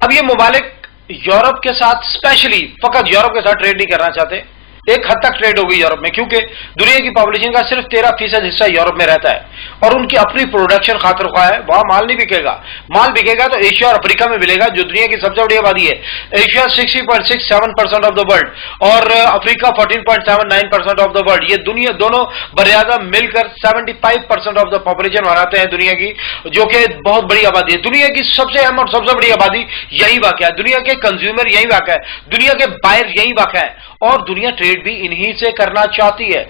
اب یہ ممالک یورپ کے ساتھ اسپیشلی فقط یورپ کے ساتھ ٹریڈ نہیں کرنا چاہتے. ایک حد تک ٹریڈ ہوگی یورپ میں، کیونکہ دنیا کی پاپولیشن کا صرف 13% حصہ یورپ میں رہتا ہے اور ان کی اپنی پروڈکشن خاطر خواہ ہے. وہاں مال نہیں بکے گا، مال بکے گا تو ایشیا اور افریقہ میں ملے گا جو دنیا کی سب سے بڑی آبادی ہے. ایشیا 60.67% آف دا ورلڈ اور افریقہ 14.79% آف دا ورلڈ. یہ دنیا دونوں براعظم مل کر 75% آف دا پاپولیشن بناتے ہیں دنیا کی، جو کہ بہت بڑی آبادی ہے. دنیا کی سب سے اہم اور سب سے بڑی آبادی یہی واقع ہے. دنیا کے کنزیومر یہی واقع ہے، دنیا کے بائر یہی واقع ہے، اور دنیا ٹریڈ بھی انہی سے کرنا چاہتی ہے.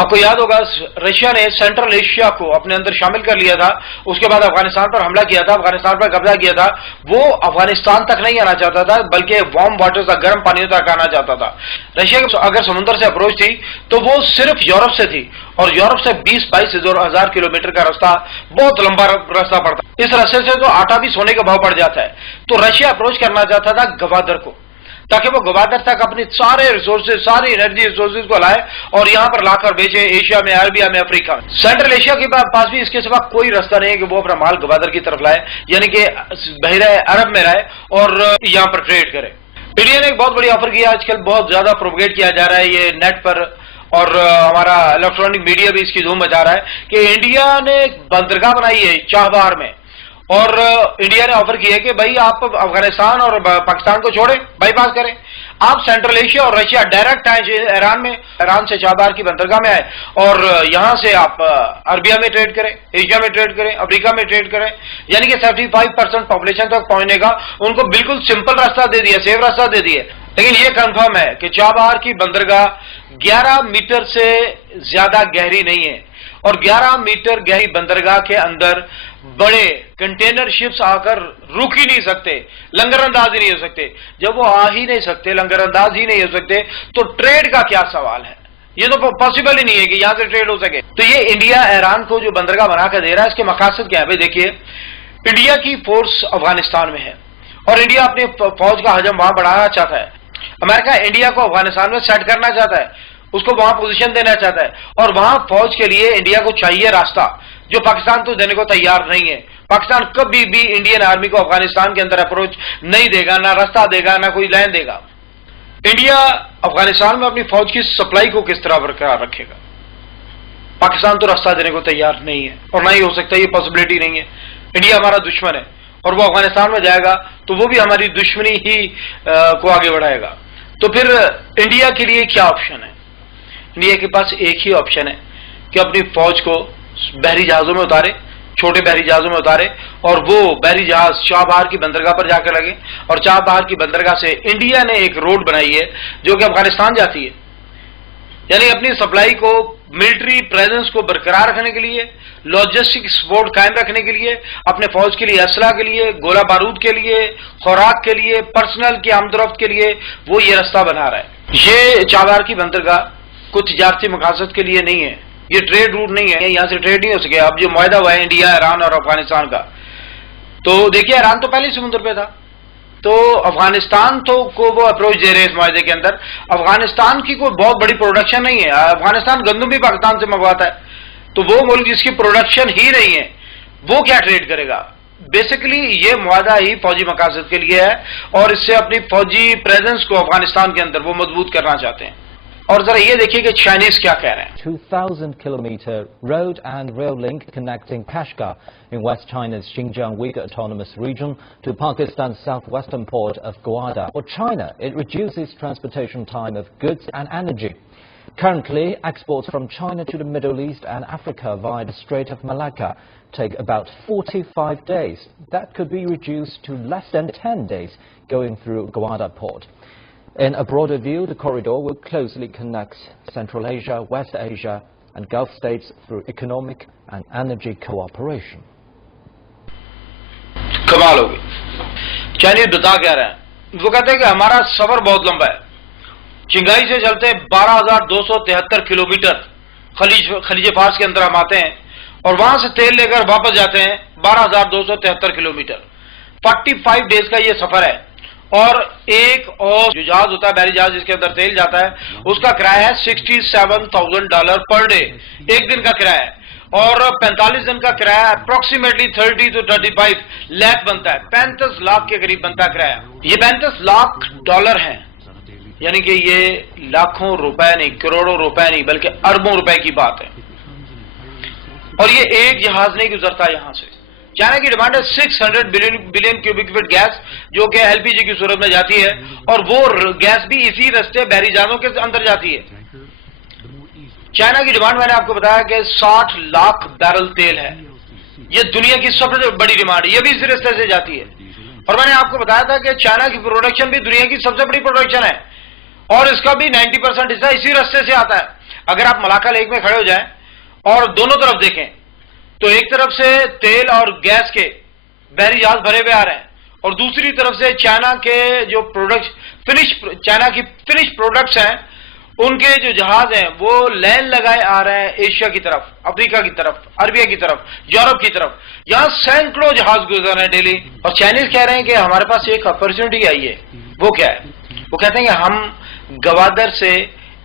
آپ کو یاد ہوگا رشیا نے سینٹرل ایشیا کو اپنے اندر شامل کر لیا تھا، اس کے بعد افغانستان پر حملہ کیا تھا، افغانستان پر قبضہ کیا تھا. وہ افغانستان تک نہیں آنا چاہتا تھا بلکہ وارم واٹر تک، گرم پانیوں تک آنا چاہتا تھا. رشیا اگر سمندر سے اپروچ تھی تو وہ صرف یورپ سے تھی، اور یورپ سے 20-22 ہزار کلومیٹر کا راستہ، بہت لمبا راستہ پڑتا. اس راستے سے تو آٹا بھی سونے کا بھاؤ پڑ جاتا ہے. تو رشیا اپروچ کرنا چاہتا تھا گوادر کو، تاکہ وہ گوادر تک اپنی سارے ریسورسز، ساری انرجی ریسورسز کو لائے اور یہاں پر لا کر بیچے، ایشیا میں، عربیہ میں، افریقہ میں. سینٹرل ایشیا کے پاس بھی اس کے سوا کوئی راستہ نہیں ہے کہ وہ اپنا مال گوادر کی طرف لائے، یعنی کہ بحیرہ عرب میں رہے اور یہاں پر ٹریڈ کرے. انڈیا نے ایک بہت بڑی آفر کیا، آج کل بہت زیادہ پروپیگیٹ کیا جا رہا ہے یہ نیٹ پر، اور ہمارا الیکٹرانک میڈیا بھی اس کی دھوم مچا رہا ہے کہ انڈیا نے ایک بندرگاہ بنائی ہے چابہار میں، اور انڈیا نے آفر کیا ہے کہ بھائی آپ افغانستان اور پاکستان کو چھوڑیں، بائی پاس کریں، آپ سینٹرل ایشیا اور رشیا ڈائریکٹ آئیں ایران میں، ایران سے چابہار کی بندرگاہ میں آئے اور یہاں سے آپ عربیہ میں ٹریڈ کریں، ایشیا میں ٹریڈ کریں، افریقہ میں ٹریڈ کریں. یعنی کہ 75% پاپولیشن تک پہنچنے کا ان کو بالکل سمپل راستہ دے دیا، سیف راستہ دے دیا. لیکن یہ کنفرم ہے کہ چابہار کی بندرگاہ 11 میٹر سے زیادہ گہری نہیں ہے، اور 11 میٹر گہری بندرگاہ کے اندر بڑے کنٹینر شپس آ کر رک ہی نہیں سکتے، لنگر انداز ہی نہیں ہو سکتے. جب وہ آ ہی نہیں سکتے، لنگر انداز ہی نہیں ہو سکتے، تو ٹریڈ کا کیا سوال ہے؟ یہ تو پاسبل ہی نہیں ہے کہ یہاں سے ٹریڈ ہو سکے. تو یہ انڈیا ایران کو جو بندرگاہ بنا کر دے رہا ہے، اس کے مقاصد کیا ہے؟ بھائی دیکھیے، انڈیا کی فورس افغانستان میں ہے اور انڈیا اپنی فوج کا حجم وہاں بڑھانا چاہتا ہے. امریکہ انڈیا کو افغانستان میں سیٹ کرنا چاہتا ہے، اس کو وہاں پوزیشن دینا چاہتا ہے، اور وہاں فوج کے لیے انڈیا کو چاہیے راستہ، جو پاکستان تو دینے کو تیار نہیں ہے. پاکستان کبھی بھی انڈین آرمی کو افغانستان کے اندر اپروچ نہیں دے گا، نہ راستہ دے گا، نہ کوئی لین دے گا. انڈیا افغانستان میں اپنی فوج کی سپلائی کو کس طرح برقرار رکھے گا؟ پاکستان تو راستہ دینے کو تیار نہیں ہے، اور نہ ہی ہو سکتا، یہ پاسبلٹی نہیں ہے. انڈیا ہمارا دشمن ہے، اور وہ افغانستان میں جائے گا تو وہ بھی ہماری دشمنی ہی کو آگے بڑھائے گا. تو پھر انڈیا کے لیے کیا آپشن ہے؟ انڈیا کے پاس ایک ہی آپشن ہے کہ اپنی فوج کو بحری جہازوں میں اتارے، چھوٹے بحری جہازوں میں اتارے، اور وہ بحری جہاز چابہار کی بندرگاہ پر جا کر لگے. اور چابہار کی بندرگاہ سے انڈیا نے ایک روڈ بنائی ہے جو کہ افغانستان جاتی ہے. یعنی اپنی سپلائی کو، ملٹری پریزنس کو برقرار رکھنے کے لیے، لاجسٹک سپورٹ قائم رکھنے کے لیے، اپنے فوج کے لیے اسلحہ کے لیے، گولہ بارود کے لیے، خوراک کے لیے، پرسنل کی آمد و رفت کے لیے وہ یہ راستہ بنا رہا ہے. یہ چابہار کی بندرگاہ کوئی تجارتی مقاصد کے لیے نہیں ہے، یہ ٹریڈ روٹ نہیں ہے، یہاں سے ٹریڈ نہیں ہو سکے. اب جو معاہدہ ہوا ہے انڈیا، ایران اور افغانستان کا، تو دیکھیے ایران تو پہلے ہی سمندر پہ تھا، تو افغانستان تو کو وہ اپروچ دے رہے ہیں اس معاہدے کے اندر. افغانستان کی کوئی بہت بڑی پروڈکشن نہیں ہے، افغانستان گندم بھی پاکستان سے منگواتا ہے، تو وہ ملک جس کی پروڈکشن ہی نہیں ہے وہ کیا ٹریڈ کرے گا؟ بیسیکلی یہ معاہدہ ہی فوجی مقاصد کے لیے ہے، اور اس سے اپنی فوجی پریزنس کو افغانستان کے اندر وہ مضبوط کرنا چاہتے ہیں. اور ذرا یہ دیکھیے کہ چائنیز کیا کہہ رہے ہیں. 2,000-kilometer road and rail link connecting Kashgar in West China's Xinjiang Uyghur Autonomous Region to Pakistan's southwestern port of Gwadar. For China, it reduces transportation time of goods and energy. Currently, exports from China to the Middle East and Africa via the Strait of Malacca take about 45 days. That could be reduced to less than 10 days going through Gwadar port. In a broader view, the corridor will closely connect Central Asia, West Asia and Gulf states through economic and energy cooperation. کمال ہوگی. Chinese بتا کیا رہے ہیں؟ وہ کہتے ہیں کہ ہمارا سفر بہت لمبا ہے. چنگائی سے چلتے 12,273 کلومیٹر خلیج فارس کے اندر ہم آتے ہیں، اور وہاں سے تیل لے کر واپس جاتے ہیں 12,273 کلومیٹر. 45 ڈیز کا یہ سفر ہے. اور ایک اور جو جہاز ہوتا ہے، بحری جہاز جس کے اندر تیل جاتا ہے، اس کا کرایہ ہے $67,000 پر ڈے، ایک دن کا کرایہ ہے. اور 45 دن کا کرایہ اپروکسیمیٹلی 30 to 35 لاکھ بنتا ہے، 35 لاکھ کے قریب بنتا ہے کرایہ۔ یہ 35 لاکھ ڈالر ہیں، یعنی کہ یہ لاکھوں روپے نہیں، کروڑوں روپے نہیں، بلکہ اربوں روپے کی بات ہے۔ اور یہ ایک جہاز نہیں گزرتا یہاں سے۔ چائنا کی ڈیمانڈ ہے 600 بلین کیوبک فٹ گیس، جو کہ ایل پی جی کی صورت میں جاتی ہے، اور وہ گیس بھی اسی رستے بحری جہازوں کے اندر جاتی ہے۔ چائنا کی ڈیمانڈ میں نے آپ کو بتایا کہ 60 لاکھ بیرل تیل ہے، یہ دنیا کی سب سے بڑی ڈیمانڈ ہے، یہ بھی اسی رستے سے جاتی ہے۔ اور میں نے آپ کو بتایا تھا کہ چائنا کی پروڈکشن بھی دنیا کی سب سے بڑی پروڈکشن ہے، اور اس کا بھی 90% حصہ اسی رستے سے آتا ہے۔ اگر آپ ملاکا لیک میں کھڑے ہو جائیں اور دونوں طرف دیکھیں تو ایک طرف سے تیل اور گیس کے بحری جہاز بھرے ہوئے آ رہے ہیں، اور دوسری طرف سے چائنا کے جو چائنا کی فنش پروڈکٹس ہیں، ان کے جو جہاز ہیں وہ لین لگائے آ رہے ہیں ایشیا کی طرف، افریقہ کی طرف، عربیہ کی طرف، یورپ کی طرف۔ یہاں سینکڑوں جہاز گزر رہے ہیں ڈیلی، اور چائنیز کہہ رہے ہیں کہ ہمارے پاس ایک اپرچونٹی آئی ہے۔ وہ کیا ہے؟ وہ کہتے ہیں کہ ہم گوادر سے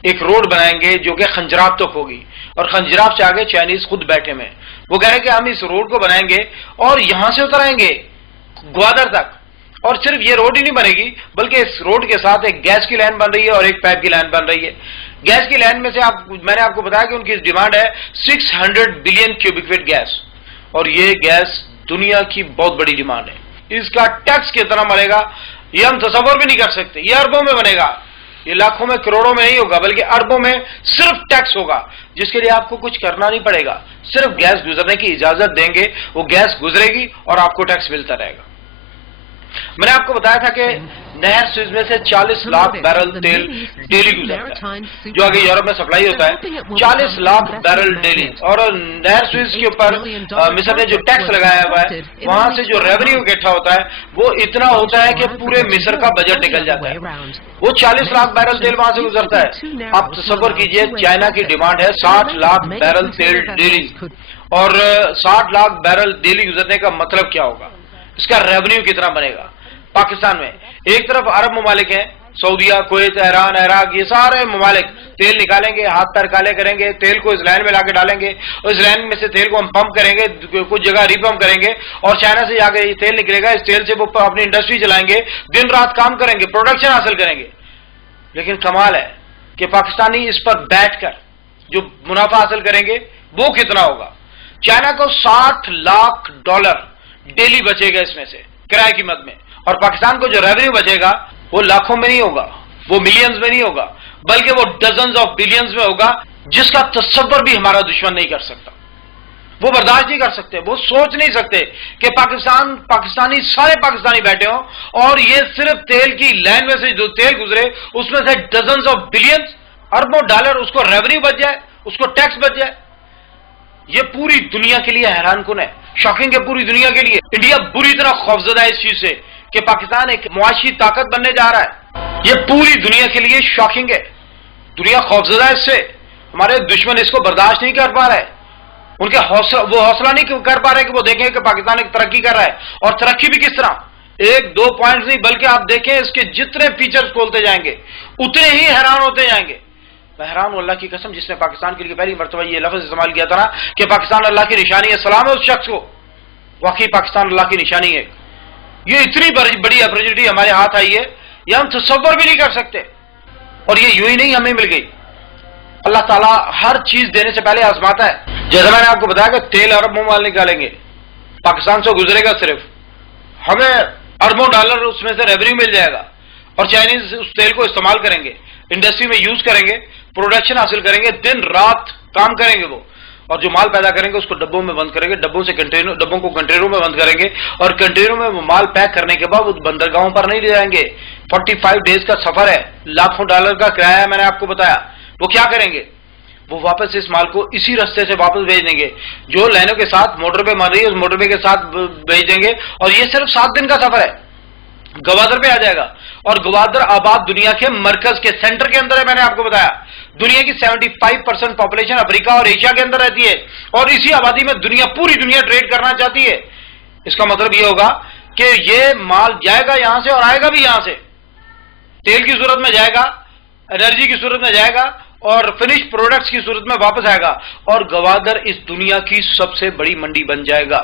ایک روڈ بنائیں گے جو کہ خنجراب تک ہوگی، اور خنجراب سے آگے چائنیز خود بیٹھے میں۔ وہ کہہ رہے ہیں کہ ہم اس روڈ کو بنائیں گے اور یہاں سے اترائیں گے گوادر تک، اور صرف یہ روڈ ہی نہیں بنے گی بلکہ اس روڈ کے ساتھ ایک گیس کی لائن بن رہی ہے اور ایک پائپ کی لائن بن رہی ہے۔ گیس کی لائن میں سے میں نے آپ کو بتایا کہ ان کی ڈیمانڈ ہے 600 بلین کیوبک فٹ گیس، اور یہ گیس دنیا کی بہت بڑی ڈیمانڈ ہے۔ اس کا ٹیکس کتنا بنے گا یہ ہم تصور بھی نہیں کر سکتے، یہ اربوں میں بنے گا، یہ لاکھوں میں کروڑوں میں نہیں ہوگا بلکہ اربوں میں صرف ٹیکس ہوگا، جس کے لیے آپ کو کچھ کرنا نہیں پڑے گا، صرف گیس گزرنے کی اجازت دیں گے، وہ گیس گزرے گی اور آپ کو ٹیکس ملتا رہے گا۔ میں نے آپ کو بتایا تھا کہ نہر سوئز میں سے 40 لاکھ بیرل تیل ڈیلی گزرتا ہے، جو آگے یورپ میں سپلائی ہوتا ہے، 40 لاکھ بیرل ڈیلی۔ اور نہر سوئز کے اوپر مصر نے جو ٹیکس لگایا ہوا ہے، وہاں سے جو ریونیو اکٹھا ہوتا ہے وہ اتنا ہوتا ہے کہ پورے مصر کا بجٹ نکل جاتا ہے۔ وہ 40 لاکھ بیرل تیل وہاں سے گزرتا ہے۔ آپ تصور کیجئے چائنا کی ڈیمانڈ ہے 60 لاکھ بیرل تیل ڈیلی، اور 60 لاکھ بیرل ڈیلی گزرنے کا مطلب کیا ہوگا، اس کا ریونیو کتنا بنے گا پاکستان میں؟ ایک طرف عرب ممالک ہیں، سعودیہ، کویت، ایران، عراق، یہ سارے ممالک تیل نکالیں گے، ہاتھ پیر کالے کریں گے، تیل کو اس لائن میں لا کے ڈالیں گے، اور اس لائن میں سے تیل کو ہم پمپ کریں گے، کچھ جگہ ری پمپ کریں گے، اور چائنا سے جا کے یہ تیل نکلے گا، اس تیل سے وہ اپنی انڈسٹری چلائیں گے، دن رات کام کریں گے، پروڈکشن حاصل کریں گے۔ لیکن کمال ہے کہ پاکستانی اس پر بیٹھ کر جو منافع حاصل کریں گے وہ کتنا ہوگا؟ چائنا کو 60 لاکھ ڈالر ڈیلی بچے گا اس میں سے کرایہ قیمت میں، اور پاکستان کو جو ریونیو بچے گا وہ لاکھوں میں نہیں ہوگا، وہ ملینز میں نہیں ہوگا، بلکہ وہ ڈزنز آف بلینز میں ہوگا، جس کا تصور بھی ہمارا دشمن نہیں کر سکتا، وہ برداشت نہیں کر سکتے، وہ سوچ نہیں سکتے کہ پاکستانی سارے پاکستانی بیٹھے ہوں اور یہ صرف تیل کی لائن میں سے جو تیل گزرے اس میں سے ڈزنز آف بلینز، اربوں ڈالر اس کو ریونیو بچ جائے، اس کو ٹیکس بچ جائے۔ یہ پوری دنیا کے لیے حیران کن ہے، شاکنگ ہے پوری دنیا کے لیے۔ انڈیا بری طرح خوفزدہ ہے اس چیز سے کہ پاکستان ایک معاشی طاقت بننے جا رہا ہے، یہ پوری دنیا کے لیے شاکنگ ہے، دنیا خوفزدہ ہے اس سے، ہمارے دشمن اس کو برداشت نہیں کر پا رہے، ان کے وہ حوصلہ نہیں کر پا رہے کہ وہ دیکھیں کہ پاکستان ایک ترقی کر رہا ہے، اور ترقی بھی کس طرح، ایک دو پوائنٹس نہیں بلکہ آپ دیکھیں اس کے جتنے فیچرز کھولتے جائیں گے اتنے ہی حیران ہوتے جائیں گے۔ میں حیران ہوں اللہ کی قسم جس نے پاکستان کے لیے پہلی مرتبہ یہ لفظ استعمال کیا تھا نا کہ پاکستان اللہ کی نشانی ہے، سلام ہے اس شخص کو، واقعی پاکستان اللہ کی نشانی ہے۔ یہ اتنی بڑی اپرچونٹی ہمارے ہاتھ آئی ہے، یہ ہم تصور بھی نہیں کر سکتے، اور یہ یوں ہی نہیں ہمیں مل گئی، اللہ تعالیٰ ہر چیز دینے سے پہلے آزماتا ہے۔ جیسے میں نے آپ کو بتایا کہ تیل ارب ممالک نکالیں گے، پاکستان سے گزرے گا، صرف ہمیں اربوں ڈالر اس میں سے ریونیو مل جائے گا، اور چائنیز اس تیل کو استعمال کریں گے، انڈسٹری میں یوز کریں گے، پروڈکشن حاصل کریں گے، دن رات کام کریں گے وہ، اور جو مال پیدا کریں گے اس کو ڈبوں میں بند کریں گے، ڈبوں کو کنٹینروں میں بند کریں گے، اور کنٹینروں میں وہ مال پیک کرنے کے بعد وہ بندرگاہوں پر نہیں لے جائیں گے۔ 45 ڈیز کا سفر ہے، لاکھوں ڈالر کا کرایہ ہے، میں نے آپ کو بتایا۔ وہ کیا کریں گے؟ وہ واپس اس مال کو اسی رستے سے واپس بھیج دیں گے، جو لائنوں کے ساتھ موٹر پہ مر رہی ہے اس موٹر پہ کے ساتھ بھیج دیں گے، اور یہ صرف 7 دن کا سفر ہے، گوادر پہ آ جائے گا، اور گوادر آباد دنیا کے مرکز کے سینٹر کے اندر ہے۔ میں نے آپ کو بتایا دنیا کی 75% پاپولیشن افریقہ اور ایشیا کے اندر رہتی ہے، اور اسی آبادی میں پوری دنیا ٹریڈ کرنا چاہتی ہے۔ اس کا مطلب یہ ہوگا کہ یہ مال جائے گا یہاں سے اور آئے گا بھی یہاں سے، تیل کی صورت میں جائے گا، انرجی کی صورت میں جائے گا، اور فنش پروڈکٹس کی صورت میں واپس آئے گا اور گوادر اس دنیا کی سب سے بڑی منڈی بن جائے گا.